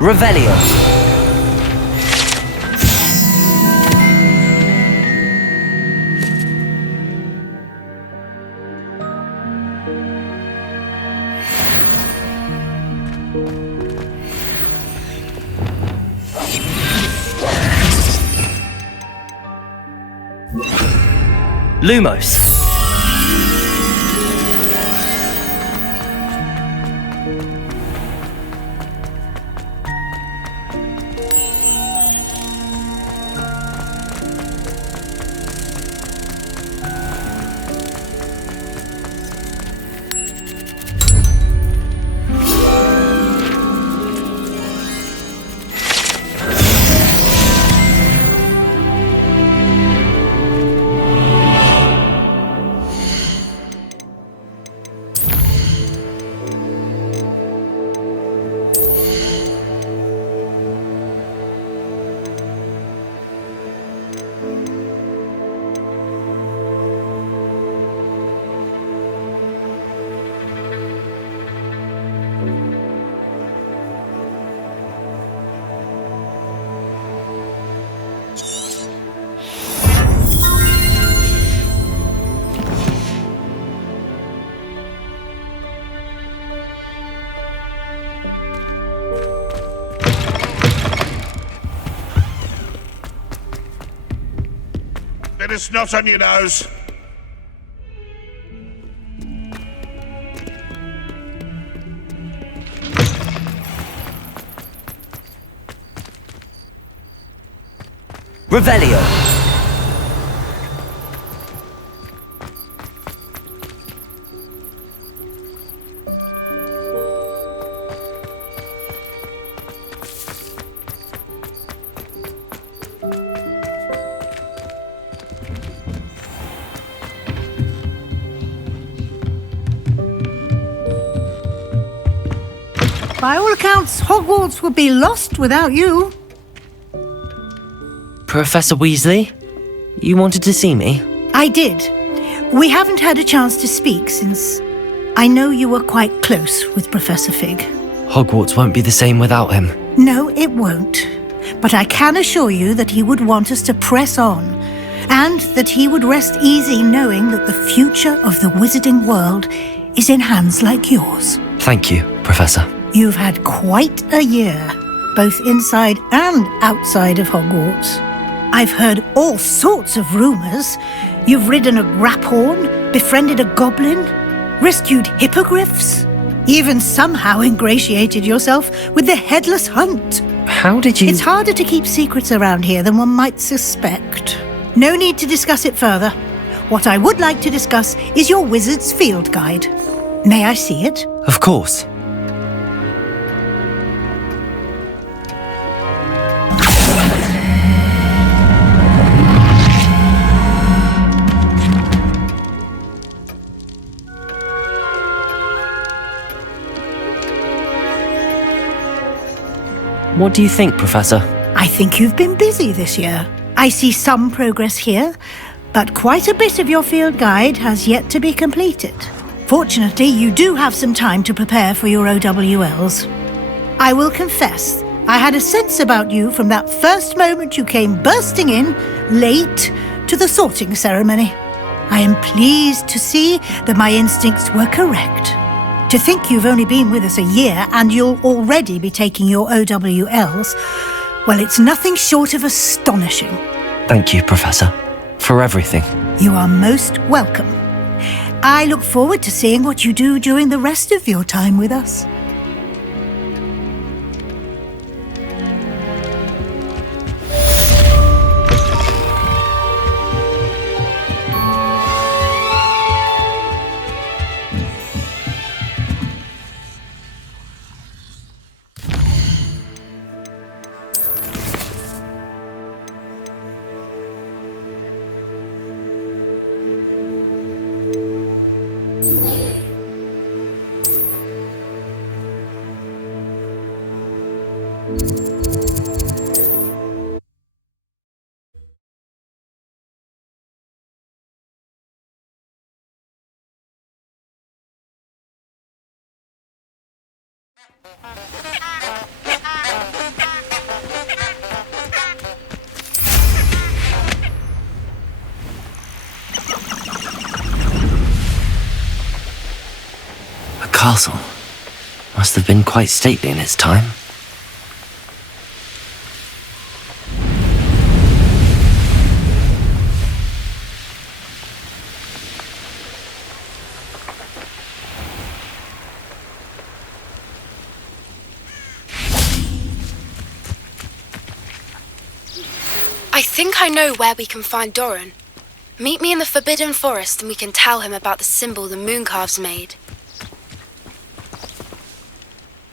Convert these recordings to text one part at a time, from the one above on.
Revelio. Lumos. Bit of snot on your nose. Revelio. By all accounts, Hogwarts would be lost without you. Professor Weasley, you wanted to see me? I did. We haven't had a chance to speak since I know you were quite close with Professor Fig. Hogwarts won't be the same without him. No, it won't. But I can assure you that he would want us to press on, and that he would rest easy knowing that the future of the wizarding world is in hands like yours. Thank you, Professor. You've had quite a year, both inside and outside of Hogwarts. I've heard all sorts of rumours. You've ridden a graphorn, befriended a goblin, rescued hippogriffs, even somehow ingratiated yourself with the Headless Hunt. How did you... It's harder to keep secrets around here than one might suspect. No need to discuss it further. What I would like to discuss is your wizard's field guide. May I see it? Of course. What do you think, Professor? I think you've been busy this year. I see some progress here, but quite a bit of your field guide has yet to be completed. Fortunately, you do have some time to prepare for your OWLs. I will confess, I had a sense about you from that first moment you came bursting in, late, to the sorting ceremony. I am pleased to see that my instincts were correct. To think you've only been with us a year and you'll already be taking your OWLs, well, it's nothing short of astonishing. Thank you, Professor, for everything. You are most welcome. I look forward to seeing what you do during the rest of your time with us. A castle. Must have been quite stately in its time. I think I know where we can find Doran. Meet me in the Forbidden Forest and we can tell him about the symbol the Mooncalves made.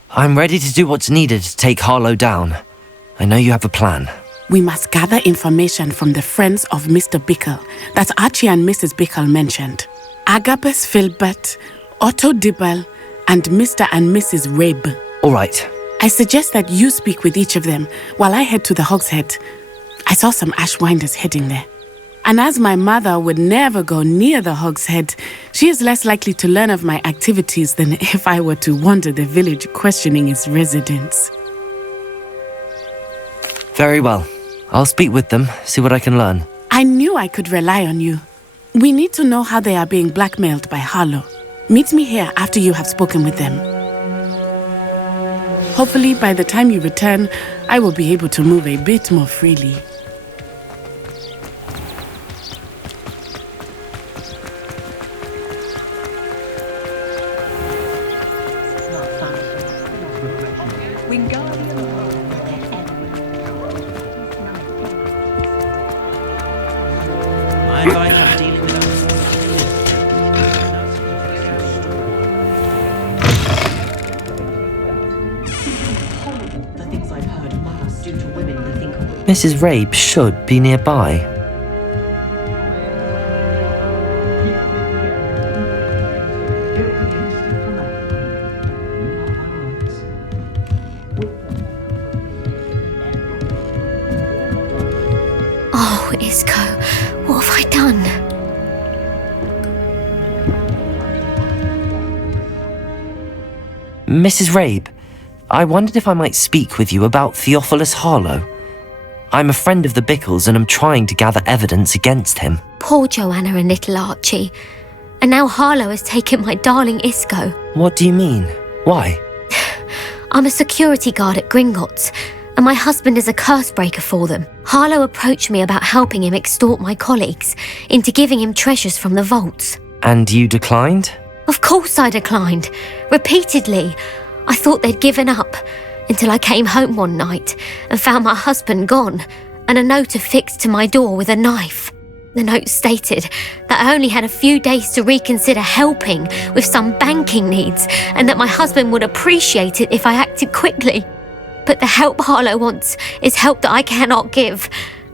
I'm ready to do what's needed to take Harlow down. I know you have a plan. We must gather information from the friends of Mr. Bickle that Archie and Mrs. Bickle mentioned. Agabus Filbert, Otto Dibble, and Mr. and Mrs. Rabe. All right. I suggest that you speak with each of them while I head to the Hogshead. I saw some Ashwinders heading there. And as my mother would never go near the Hogshead, she is less likely to learn of my activities than if I were to wander the village questioning its residents. Very well. I'll speak with them, see what I can learn. I knew I could rely on you. We need to know how they are being blackmailed by Harlow. Meet me here after you have spoken with them. Hopefully, by the time you return, I will be able to move a bit more freely. Mrs. Rabe should be nearby. Oh, Isco, what have I done? Mrs. Rabe, I wondered if I might speak with you about Theophilus Harlow. I'm a friend of the Bickles and I'm trying to gather evidence against him. Poor Joanna and little Archie. And now Harlow has taken my darling Isco. What do you mean? Why? I'm a security guard at Gringotts, and my husband is a curse breaker for them. Harlow approached me about helping him extort my colleagues into giving him treasures from the vaults. And you declined? Of course I declined. Repeatedly. I thought they'd given up, until I came home one night and found my husband gone and a note affixed to my door with a knife. The note stated that I only had a few days to reconsider helping with some banking needs and that my husband would appreciate it if I acted quickly. But the help Harlow wants is help that I cannot give,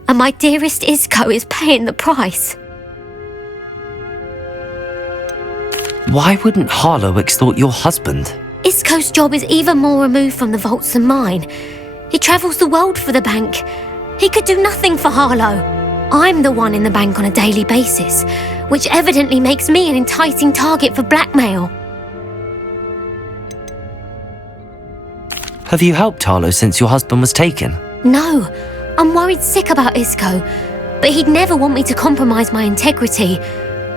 and my dearest Isco is paying the price. Why wouldn't Harlow extort your husband? Isco's job is even more removed from the vaults than mine. He travels the world for the bank. He could do nothing for Harlow. I'm the one in the bank on a daily basis, which evidently makes me an enticing target for blackmail. Have you helped Harlow since your husband was taken? No, I'm worried sick about Isco, but he'd never want me to compromise my integrity.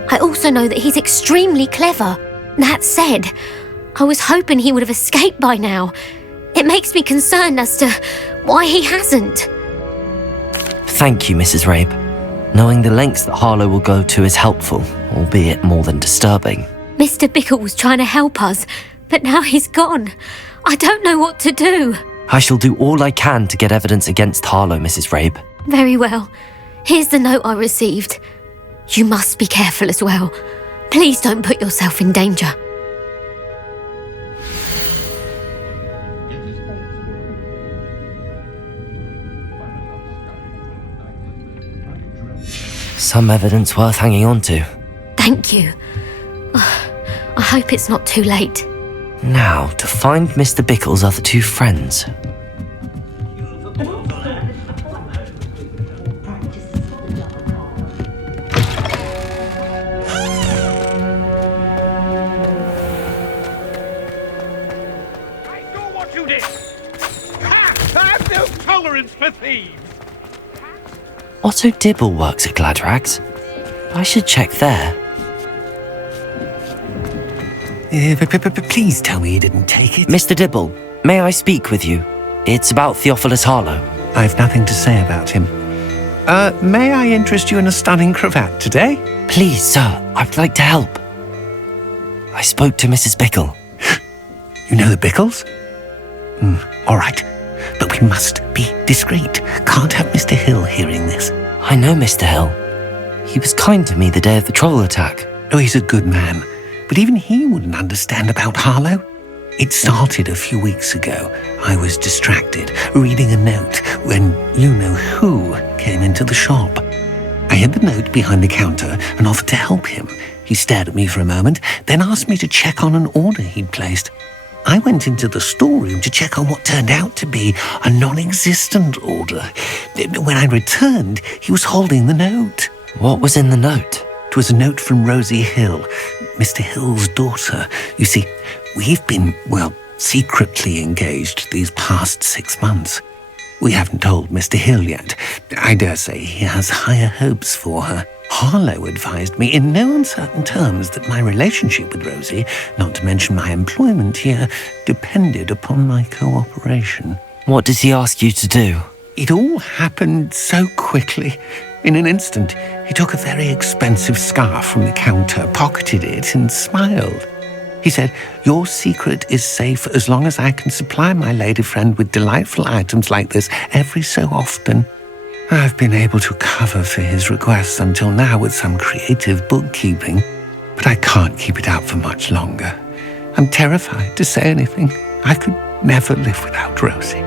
I also know that he's extremely clever. That said, I was hoping he would have escaped by now. It makes me concerned as to why he hasn't. Thank you, Mrs. Rabe. Knowing the lengths that Harlow will go to is helpful, albeit more than disturbing. Mr. Bickle was trying to help us, but now he's gone. I don't know what to do. I shall do all I can to get evidence against Harlow, Mrs. Rabe. Very well. Here's the note I received. You must be careful as well. Please don't put yourself in danger. Some evidence worth hanging on to. Thank you. I hope it's not too late. Now, to find Mr. Bickle's other two friends. tolerance for thieves. Otto Dibble works at Gladrags. I should check there. Please tell me you didn't take it. Mr. Dibble, may I speak with you? It's about Theophilus Harlow. I've nothing to say about him. May I interest you in a stunning cravat today? Please, sir, I'd like to help. I spoke to Mrs. Bickle. You know the Bickles? All right. But we must be discreet. Can't have Mr. Hill hearing this. I know Mr. Hill. He was kind to me the day of the troll attack. Oh, he's a good man. But even he wouldn't understand about Harlow. It started a few weeks ago. I was distracted, reading a note, when you-know-who came into the shop. I hid the note behind the counter and offered to help him. He stared at me for a moment, then asked me to check on an order he'd placed. I went into the storeroom to check on what turned out to be a non-existent order. When I returned, he was holding the note. What was in the note? It was a note from Rosie Hill, Mr. Hill's daughter. You see, we've been, secretly engaged these past 6 months. We haven't told Mr. Hill yet. I dare say he has higher hopes for her. Harlow advised me in no uncertain terms that my relationship with Rosie, not to mention my employment here, depended upon my cooperation. What did he ask you to do? It all happened so quickly. In an instant, he took a very expensive scarf from the counter, pocketed it, and smiled. He said, "Your secret is safe as long as I can supply my lady friend with delightful items like this every so often." I've been able to cover for his requests until now with some creative bookkeeping, but I can't keep it up for much longer. I'm terrified to say anything. I could never live without Rosie.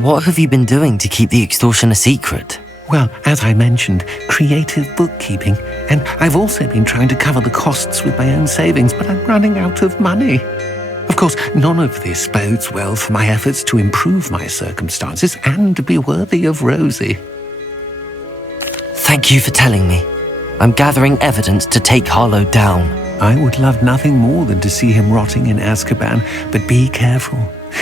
What have you been doing to keep the extortion a secret? Well, as I mentioned, creative bookkeeping, and I've also been trying to cover the costs with my own savings, but I'm running out of money. Of course, none of this bodes well for my efforts to improve my circumstances and to be worthy of Rosie. Thank you for telling me. I'm gathering evidence to take Harlow down. I would love nothing more than to see him rotting in Azkaban, but be careful.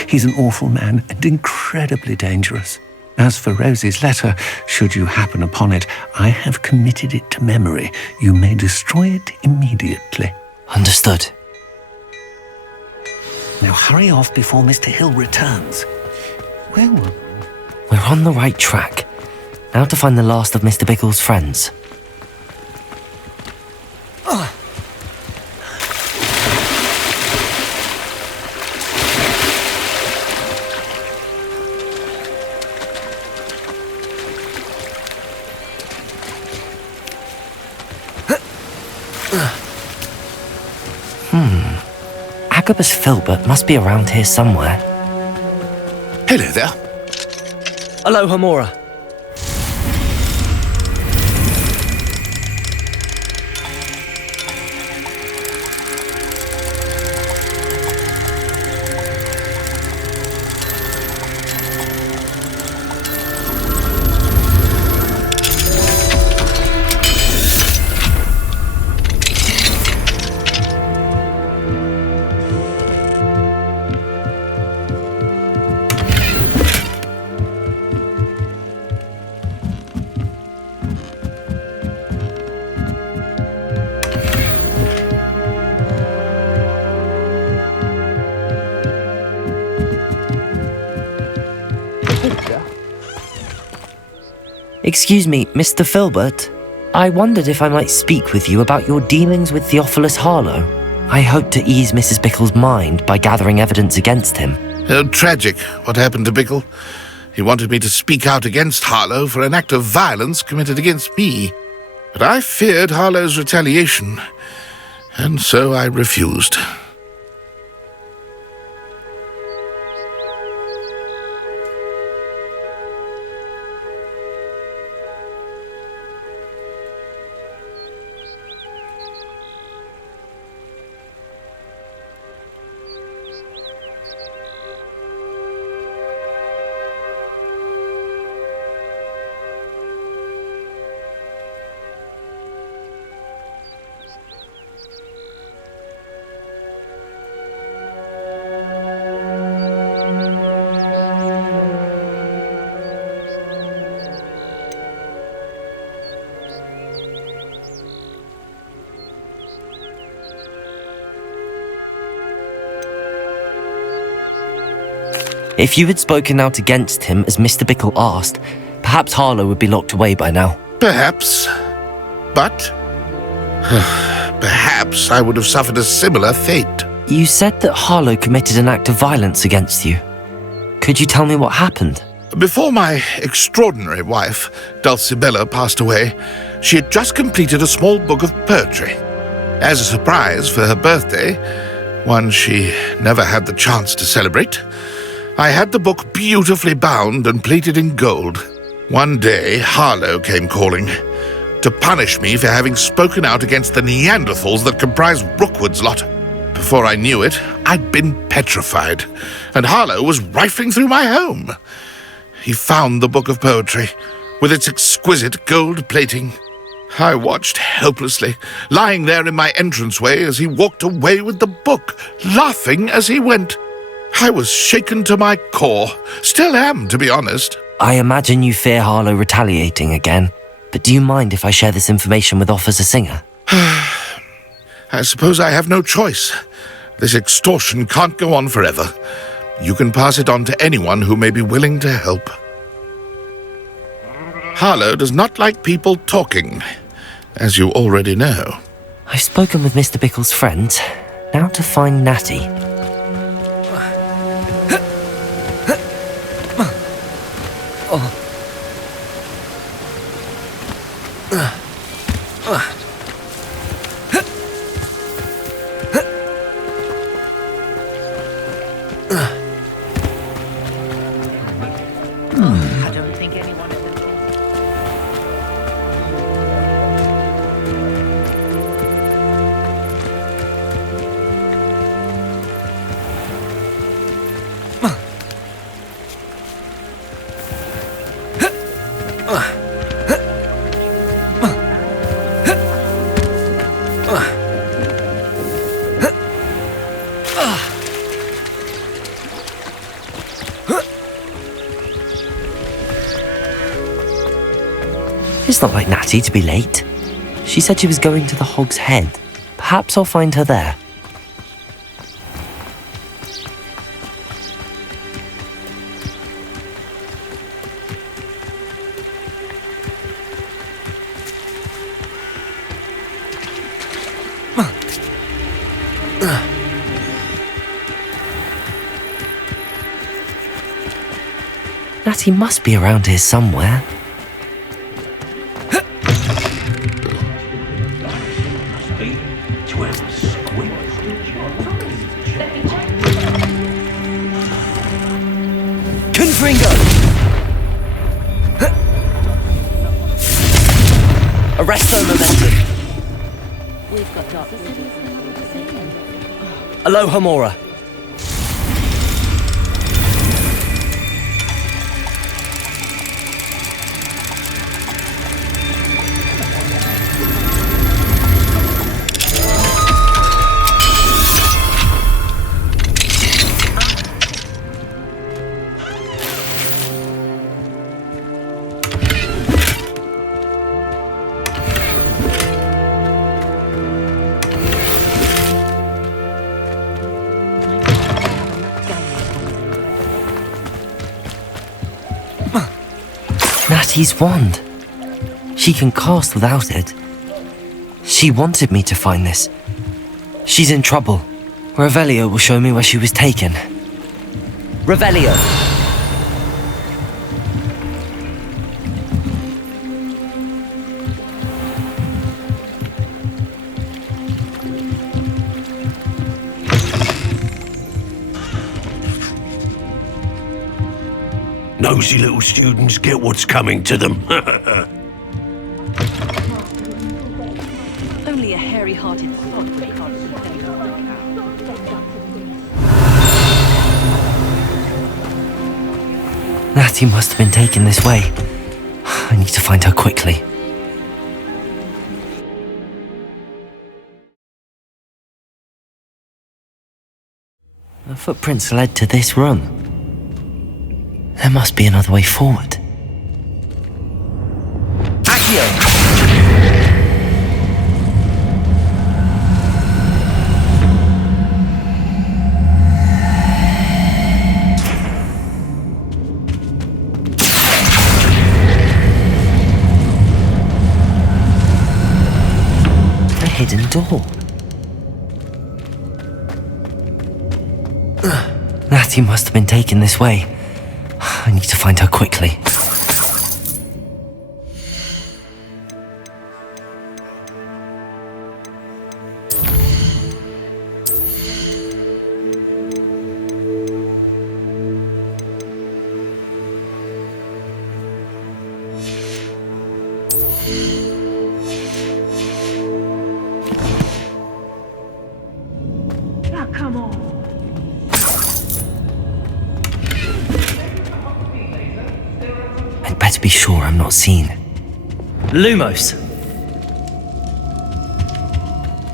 He's an awful man and incredibly dangerous. As for Rosie's letter, should you happen upon it, I have committed it to memory. You may destroy it immediately. Understood. Now hurry off before Mr. Hill returns. Well, we're on the right track. Now to find the last of Mr. Bickle's friends. Agabus Filbert must be around here somewhere. Hello there. Hello, Hamora. Excuse me, Mr. Filbert. I wondered if I might speak with you about your dealings with Theophilus Harlow. I hope to ease Mrs. Bickle's mind by gathering evidence against him. Tragic, what happened to Bickle. He wanted me to speak out against Harlow for an act of violence committed against me. But I feared Harlow's retaliation, and so I refused. If you had spoken out against him as Mr. Bickle asked, perhaps Harlow would be locked away by now. Perhaps. But perhaps I would have suffered a similar fate. You said that Harlow committed an act of violence against you. Could you tell me what happened? Before my extraordinary wife, Dulcibella, passed away, she had just completed a small book of poetry. As a surprise for her birthday, one she never had the chance to celebrate, I had the book beautifully bound and plated in gold. One day, Harlow came calling to punish me for having spoken out against the Neanderthals that comprised Rookwood's lot. Before I knew it, I'd been petrified, and Harlow was rifling through my home. He found the book of poetry, with its exquisite gold plating. I watched helplessly, lying there in my entranceway as he walked away with the book, laughing as he went. I was shaken to my core. Still am, to be honest. I imagine you fear Harlow retaliating again, but do you mind if I share this information with Officer Singer? I suppose I have no choice. This extortion can't go on forever. You can pass it on to anyone who may be willing to help. Harlow does not like people talking, as you already know. I've spoken with Mr. Bickle's friends. Now to find Natty. I don't think anyone ever told. It's not like Natty to be late. She said she was going to the Hog's Head. Perhaps I'll find her there. Natty must be around here somewhere. Confringo! Arresto momentum. Aloha Mora. Natty's wand. She can cast without it. She wanted me to find this. She's in trouble. Revelio will show me where she was taken. Revelio! Nosy little students get what's coming to them. Only a hairy-hearted sod would cast Natty must have been taken this way. I need to find her quickly. The footprints led to this room. There must be another way forward. Accio! door. Natty must have been taken this way. I need to find her quickly. Now come on. I'd better be sure I'm not seen. Lumos!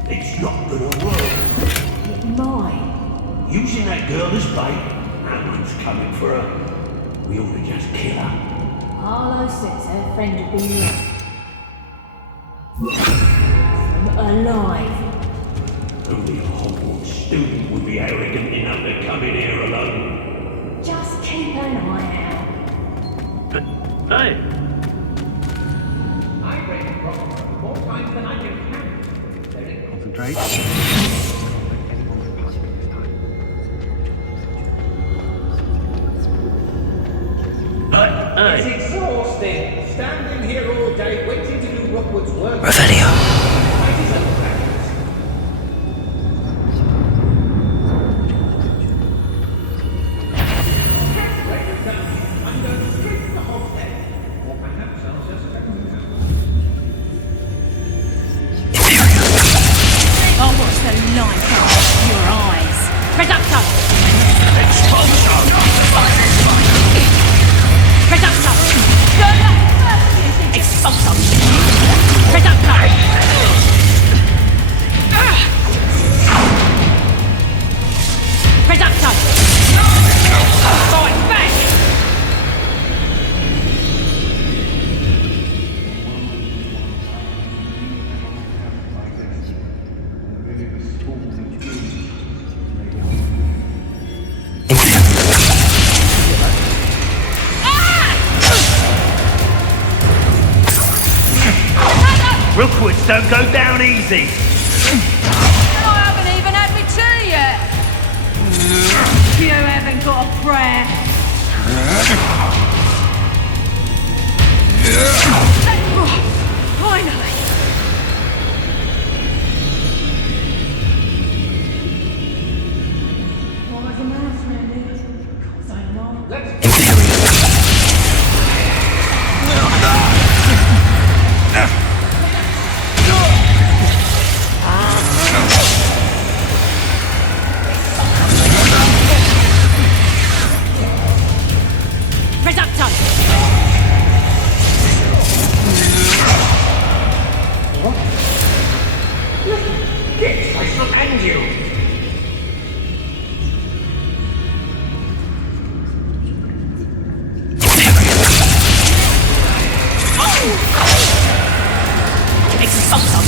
It's not gonna work. It's mine. Using that girl as bait, that one's coming for her. We ought to just kill her. Harlow says her friend will be alive. Only a Hogwarts student would be arrogant enough to come in here alone. Just keep an eye out. Hey! Concentrate. Hey! It's exhausting. Standing here all day waiting to do Rookwood's work. Revelio! Oh, what's the light out of your eyes? Reducto! Reducto! Expulso! Reducto! Reducto! Fight back! Rookwoods don't go down easy! I haven't even had my tea yet! You haven't got a prayer! Finally! What was the matter, Randy? Because I know. Reducto! Get I shall end you! Expulso!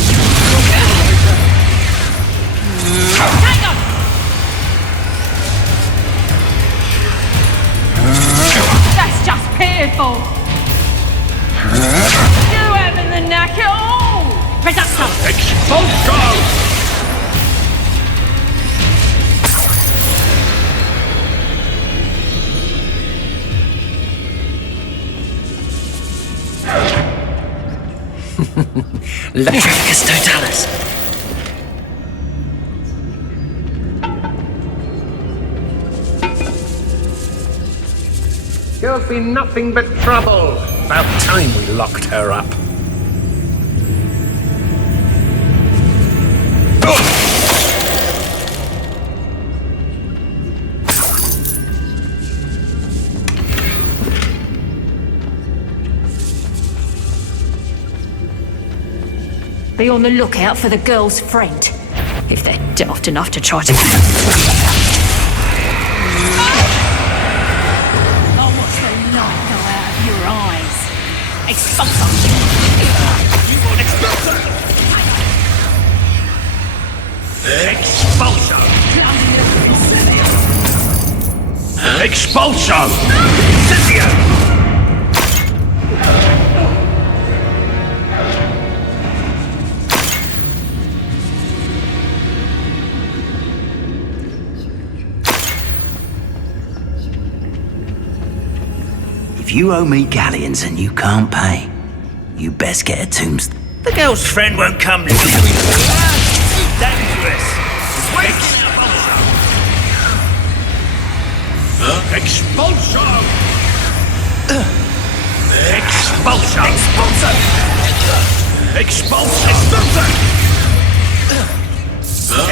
Hang on! That's just pitiful! You haven't the knack at all! Reducto! Expulso! Electricus totalis! Girl's been nothing but trouble. About time we locked her up. Be on the lookout for the girl's friend, if they're daft enough to try to... Oh, what's the light go out of your eyes? Expulso! Expulso! Expulso! Incendio! If you owe me galleons and you can't pay, you best get a tombstone. The girl's friend won't come to you. Dangerous. Expulsion! Expulsion! Expulsion! Expulsion!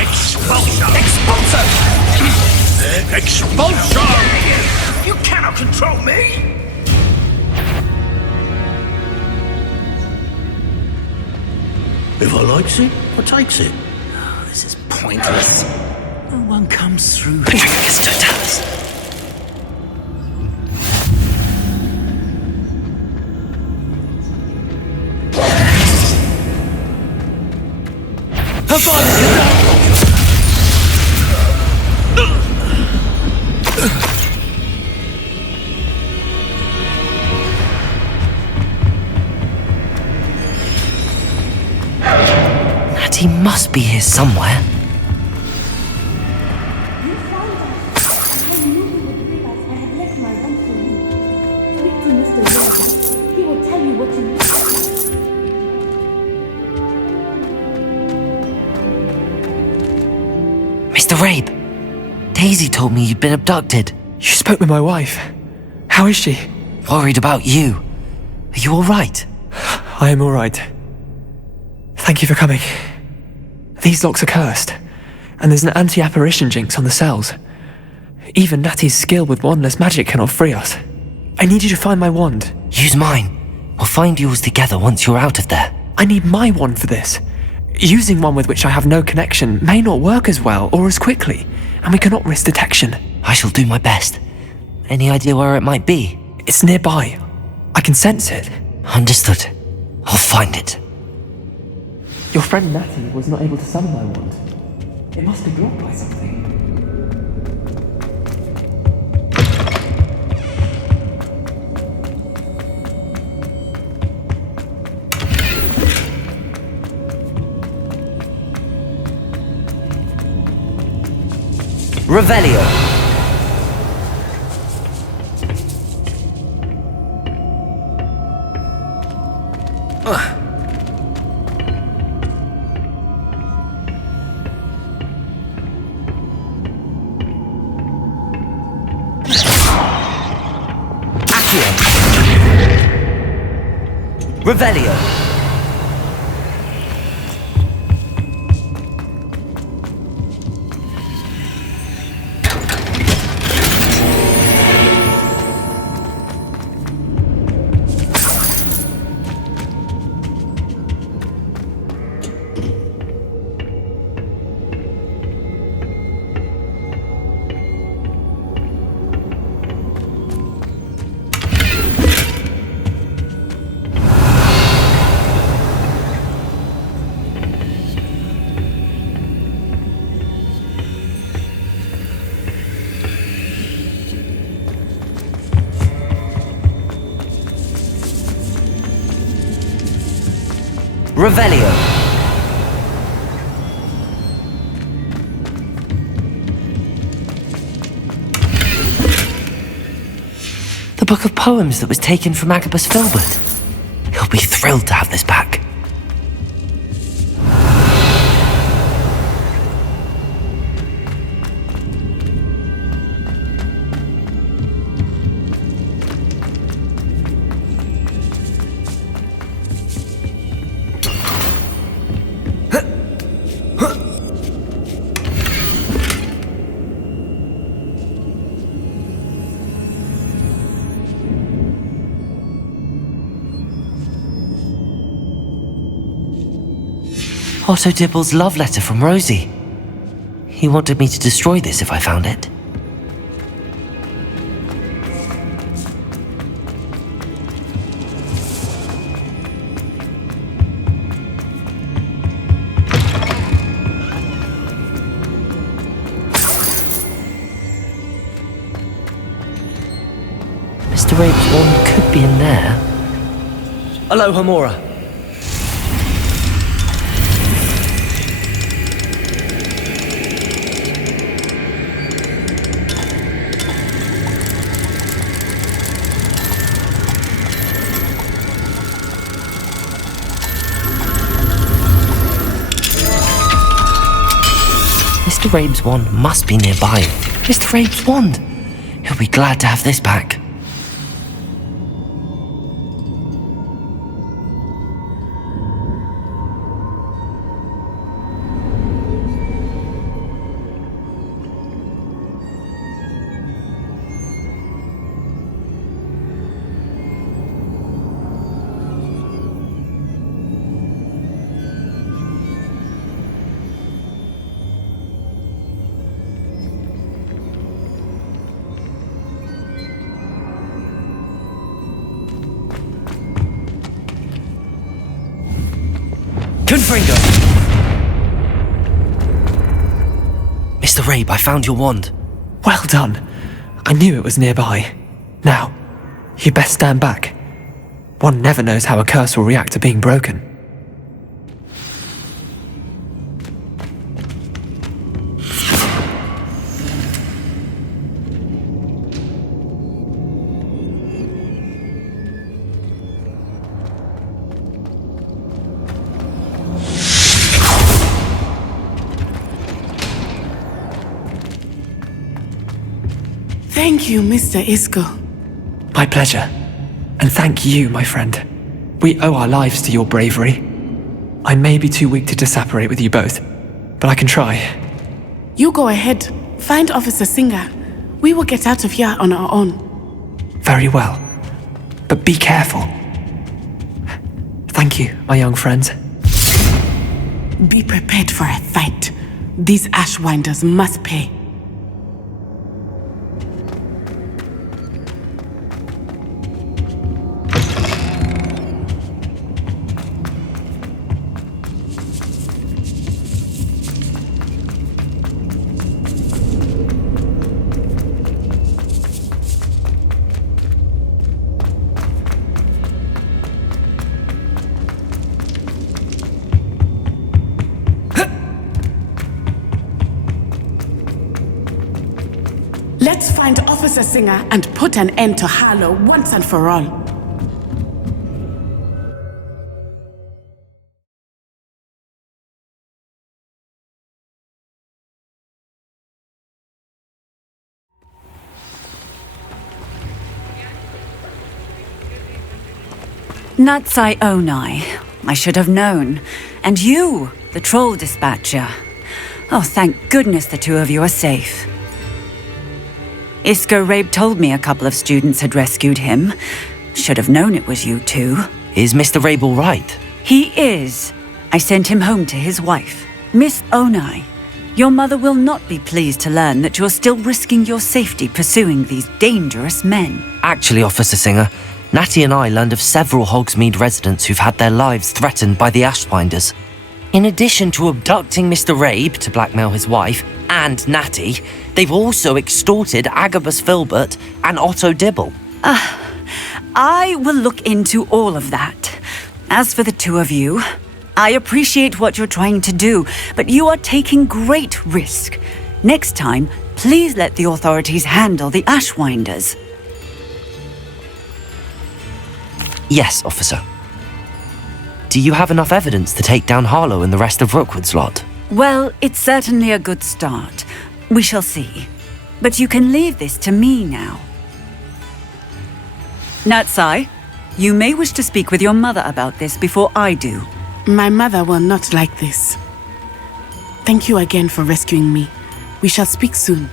Expulsion! Expulsion! Expulsion! You cannot control me! If I likes it, I takes it. Oh, this is pointless. No one comes through. Patricius, don't tell us. Her father's Natty must be here somewhere. Mr. Rabe, Daisy told me you'd been abducted. You spoke with my wife. How is she? Worried about you. Are you all right? I am all right. Thank you for coming. These locks are cursed, and there's an anti-apparition jinx on the cells. Even Natty's skill with wandless magic cannot free us. I need you to find my wand. Use mine. We'll find yours together once you're out of there. I need my wand for this. Using one with which I have no connection may not work as well or as quickly, and we cannot risk detection. I shall do my best. Any idea where it might be? It's nearby. I can sense it. Understood. I'll find it. Your friend Natty was not able to summon my wand. It must be blocked by something. Revelio. Accio. Revelio. Revelio. The book of poems that was taken from Agabus Filbert. He'll be thrilled to have this back. Otto Dibble's love letter from Rosie. He wanted me to destroy this if I found it. Mr. Rabe's wand could be in there. Aloha, Mora. Mr. Rabe's wand must be nearby. Mr. Rabe's wand! He'll be glad to have this back. Confringo! Mr. Rabe, I found your wand. Well done. I knew it was nearby. Now, you best stand back. One never knows how a curse will react to being broken. Thank you, Mr. Isco. My pleasure. And thank you, my friend. We owe our lives to your bravery. I may be too weak to disapparate with you both, but I can try. You go ahead. Find Officer Singer. We will get out of here on our own. Very well. But be careful. Thank you, my young friends. Be prepared for a fight. These Ashwinders must pay. Let's find Officer Singer and put an end to Harlow once and for all. Natsai Onai. I should have known. And you, the troll dispatcher. Oh, thank goodness the two of you are safe. Isco Rabe told me a couple of students had rescued him. Should have known it was you two. Is Mr. Rabe all right? He is. I sent him home to his wife. Miss Onai, your mother will not be pleased to learn that you're still risking your safety pursuing these dangerous men. Actually, Officer Singer, Natty and I learned of several Hogsmeade residents who've had their lives threatened by the Ashwinders. In addition to abducting Mr. Rabe to blackmail his wife and Natty, they've also extorted Agabus Filbert and Otto Dibble. I will look into all of that. As for the two of you, I appreciate what you're trying to do, but you are taking great risk. Next time, please let the authorities handle the Ashwinders. Yes, officer. Do you have enough evidence to take down Harlow and the rest of Rookwood's lot? Well, it's certainly a good start. We shall see. But you can leave this to me now. Natsai, you may wish to speak with your mother about this before I do. My mother will not like this. Thank you again for rescuing me. We shall speak soon.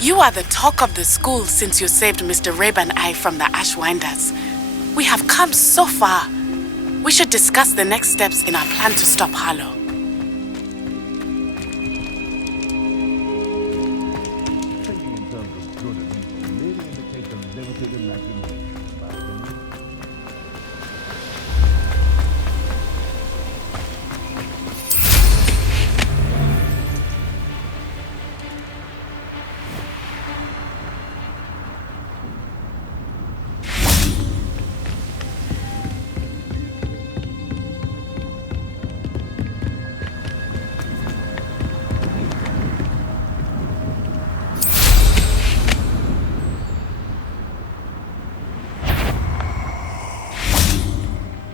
You are the talk of the school since you saved Mr. Rabe and I from the Ashwinders. We have come so far. We should discuss the next steps in our plan to stop Harlow.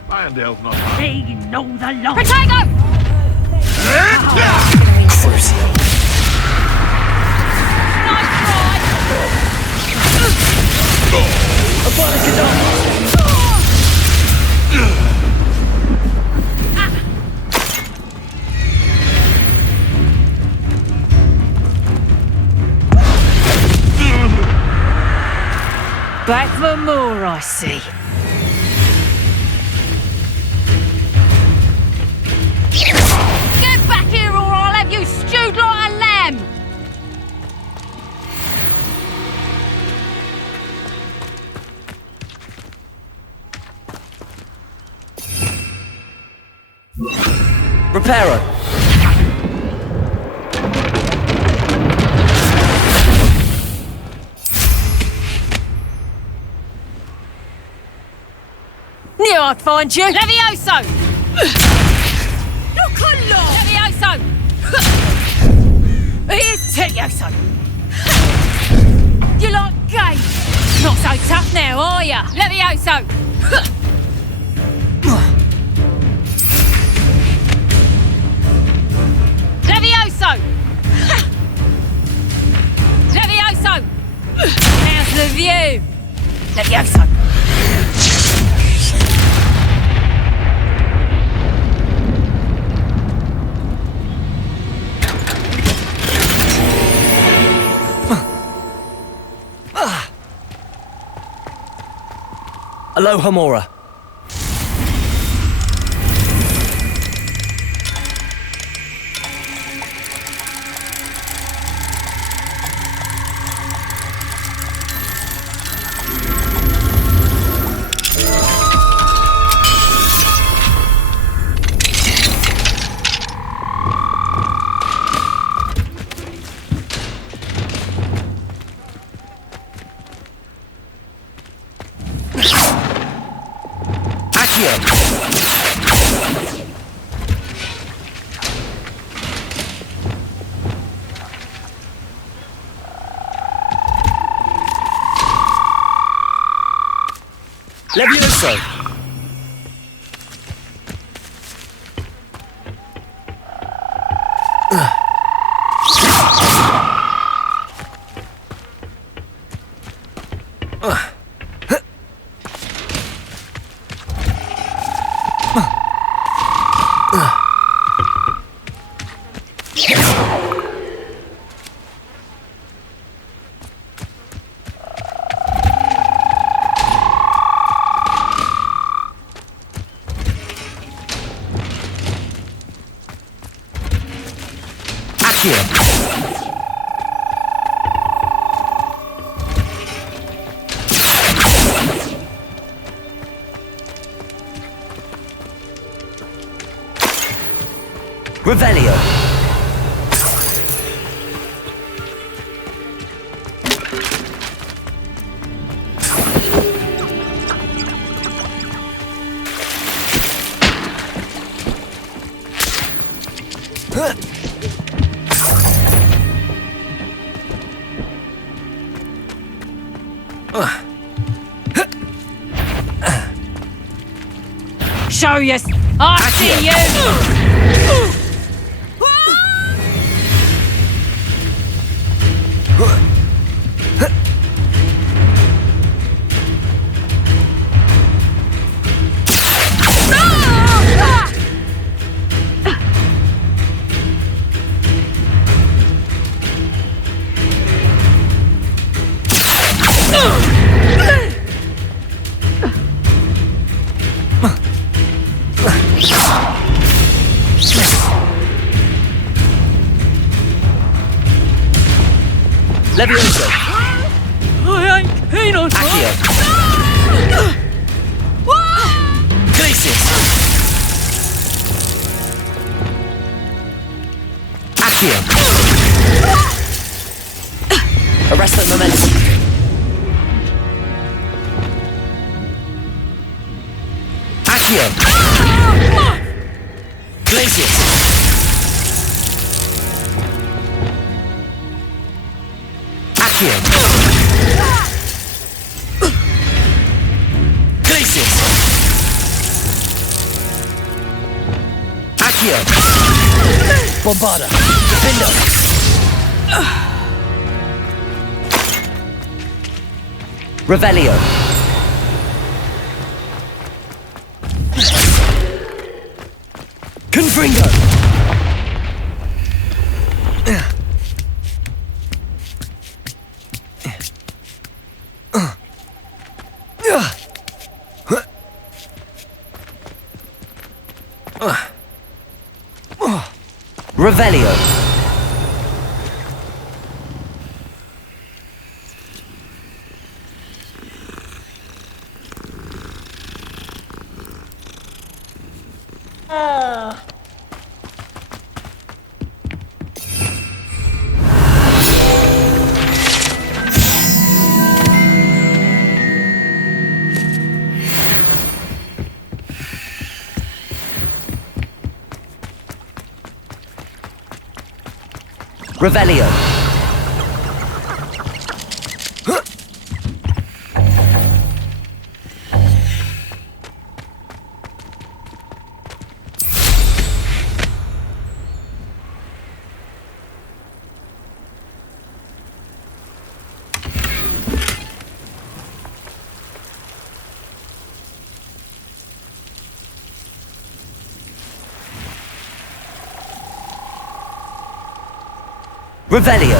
Irondale's not They know the law. Potato! Back for more, I see. Get back here or I'll have you stewed like a lamb! Reparo! Knew I'd find you! Levioso! Look along! Levioso! Here's Telioso! You like game? Not so tough now, are ya? Levioso! Levioso! Levioso! How's the view? Levioso! Aloha Mora. Levioso! Revelio. Show you! I see you! Levioso! I ain't keen on Accio! Glacius! Accio! Arresto momentum! Accio! Glacius! Accio! Glacius! Accio! Bombarda! Defendo! Revelio! Confringo! Revelio! Revelio! Revelio!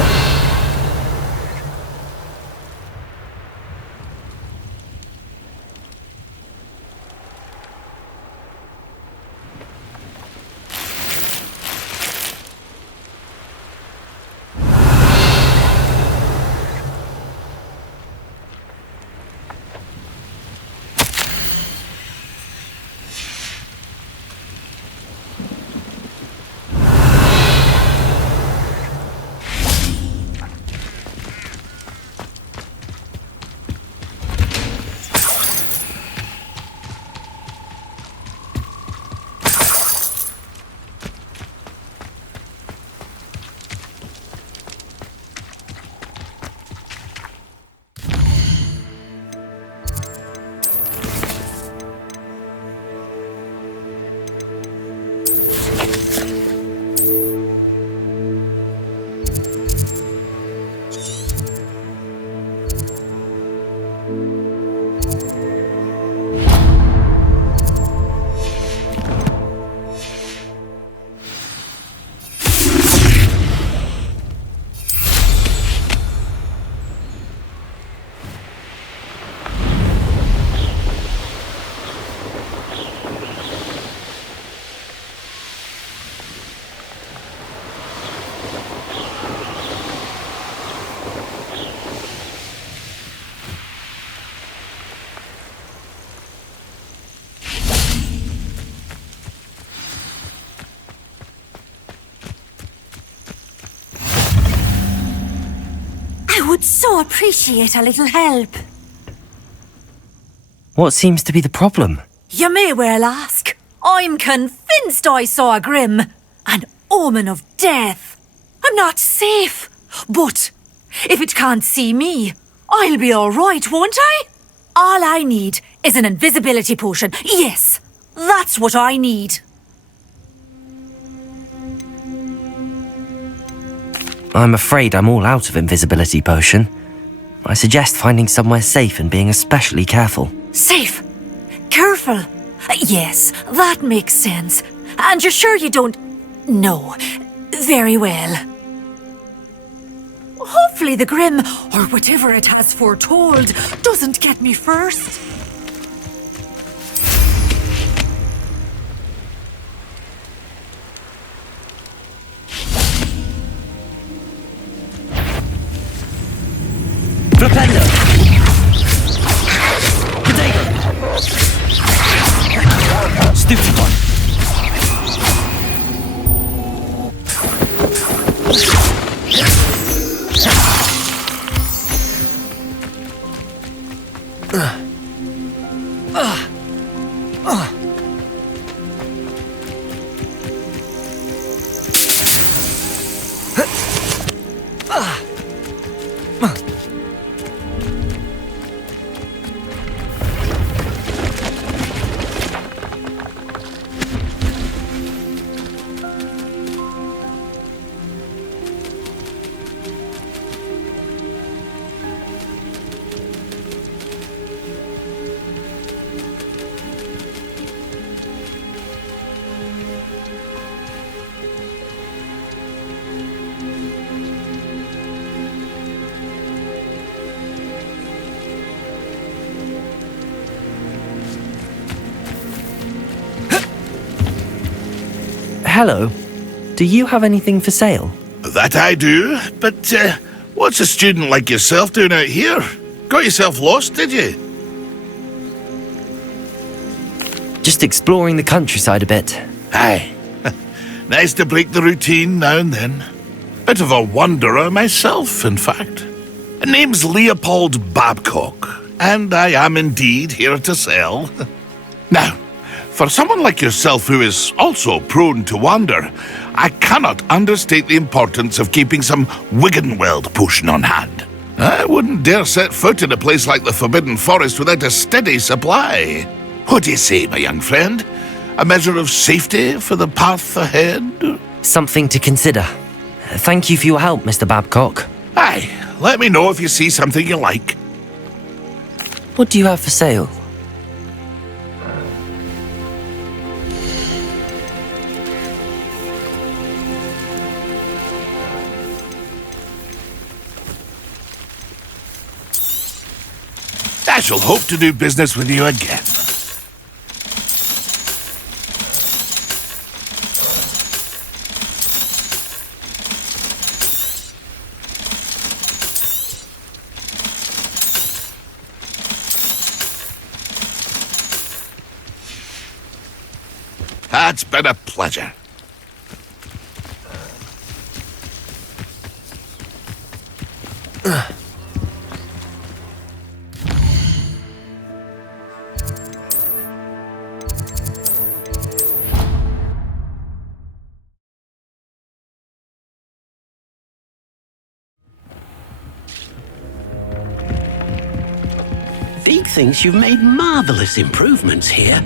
I would so appreciate a little help. What seems to be the problem? You may well ask. I'm convinced I saw a grim, an omen of death. I'm not safe, but if it can't see me, I'll be all right, won't I? All I need is an invisibility potion. Yes, that's what I need. I'm afraid I'm all out of invisibility potion. I suggest finding somewhere safe and being especially careful. Safe? Careful? Yes, that makes sense. And you're sure you don't... No. Very well. Hopefully the Grim, or whatever it has foretold, doesn't get me first. Flipendo! Potato! Stupid one! Hello. Do you have anything for sale? That I do, but what's a student like yourself doing out here? Got yourself lost, did you? Just exploring the countryside a bit. Aye. Nice to break the routine now and then. Bit of a wanderer myself, in fact. Name's Leopold Babcock, and I am indeed here to sell. Now, for someone like yourself who is also prone to wander, I cannot understate the importance of keeping some Wiggenweld potion on hand. I wouldn't dare set foot in a place like the Forbidden Forest without a steady supply. What do you say, my young friend? A measure of safety for the path ahead? Something to consider. Thank you for your help, Mr. Babcock. Aye, let me know if you see something you like. What do you have for sale? I shall hope to do business with you again. It's been a pleasure. Vig thinks you've made marvelous improvements here.